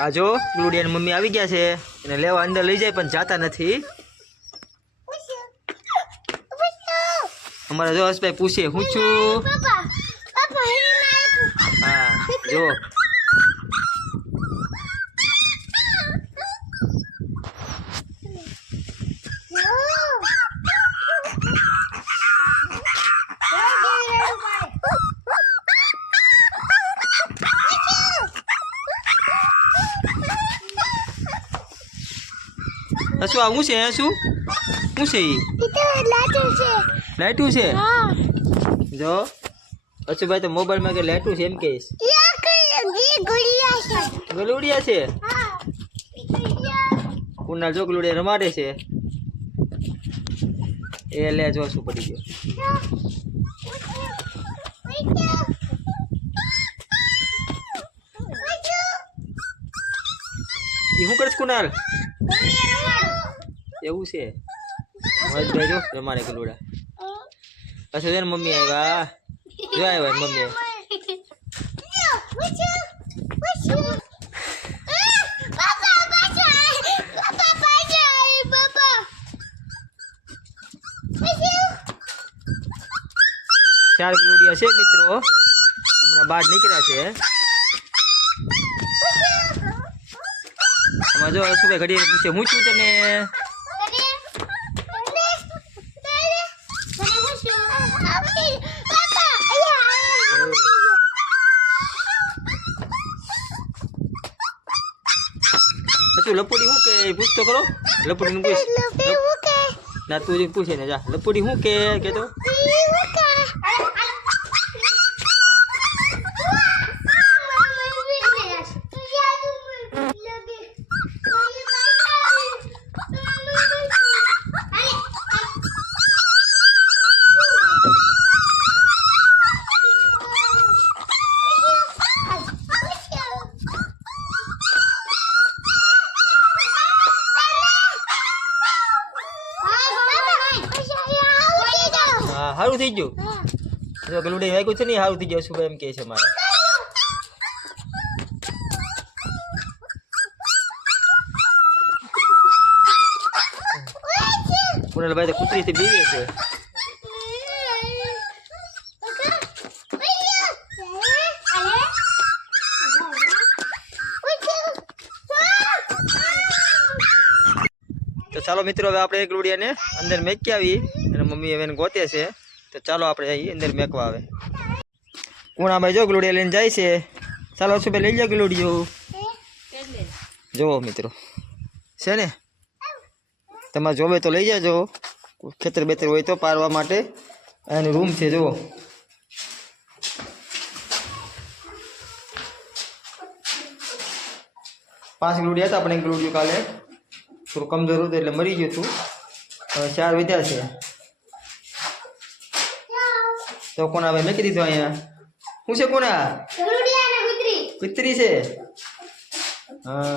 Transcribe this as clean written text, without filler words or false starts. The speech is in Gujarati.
આ જો ગુલુડિયાની મમ્મી આવી ગયા છે એને લેવા અંદર લઈ જાય પણ જાતા નથી અમારા જો હસભાઈ પૂછે હું છું હા જો શું આ હું છે શું છે લાઈટું છે જો અશુભાઈ તો મોબાઈલમાં કે લાઈટું છે એમ કહીશ ગલુડિયા છે કુનાલ જો ગલુડિયા રમાડે છે એ લે જો શું પડી ગયો શું કરીશ કુનાલ એવું છે જો રમાડે ગલુડા અચ્છા છે ને મમ્મી આવ્યા જો આવ્યા મમ્મી ચાર ગલુડિયા છે મિત્રો હમણાં બહાર નીકળ્યા છે આમાં જો શું ઘડી પૂછે હું છું તને લપોડી શું કે પૂછ તો કરો લપોડી નું પૂછ ના તું પૂછે ને જા લપોડી શું કે તો સારું થઈ ગયું જો ગલુડે વાગ્યું છે ને સારું થઈ ગયું શું એમ કે છે મારે કુનાલભાઈ તો કૂતરીથી બીવે છે તો ચાલો મિત્રો હવે આપણે ગલુડિયાને અંદર મેકી આવી અને મમ્મી હવે એને ગોતે છે તો ચાલો આપણે અહીં અંદર મેકવા આવે કુણાભાઈ જો ગલુડિયા લઈને જાય છે ચાલો શું લઈ જાઓ ગલુડિયું જુઓ મિત્રો છે ને તમારે જોવે તો લઈ જાજો ખેતર બેતર હોય તો પારવા માટે એનું રૂમ છે જુઓ પાંચ ગલુડિયા હતા આપણે એક ગલુડિયું કાલે થોડું કમજોર હતું એટલે મરી ગયું હતું હવે 4 વધ્યા છે તો કોના ભાઈ મેકી દીધું અહીંયા શું છે કોના કુતરી છે હા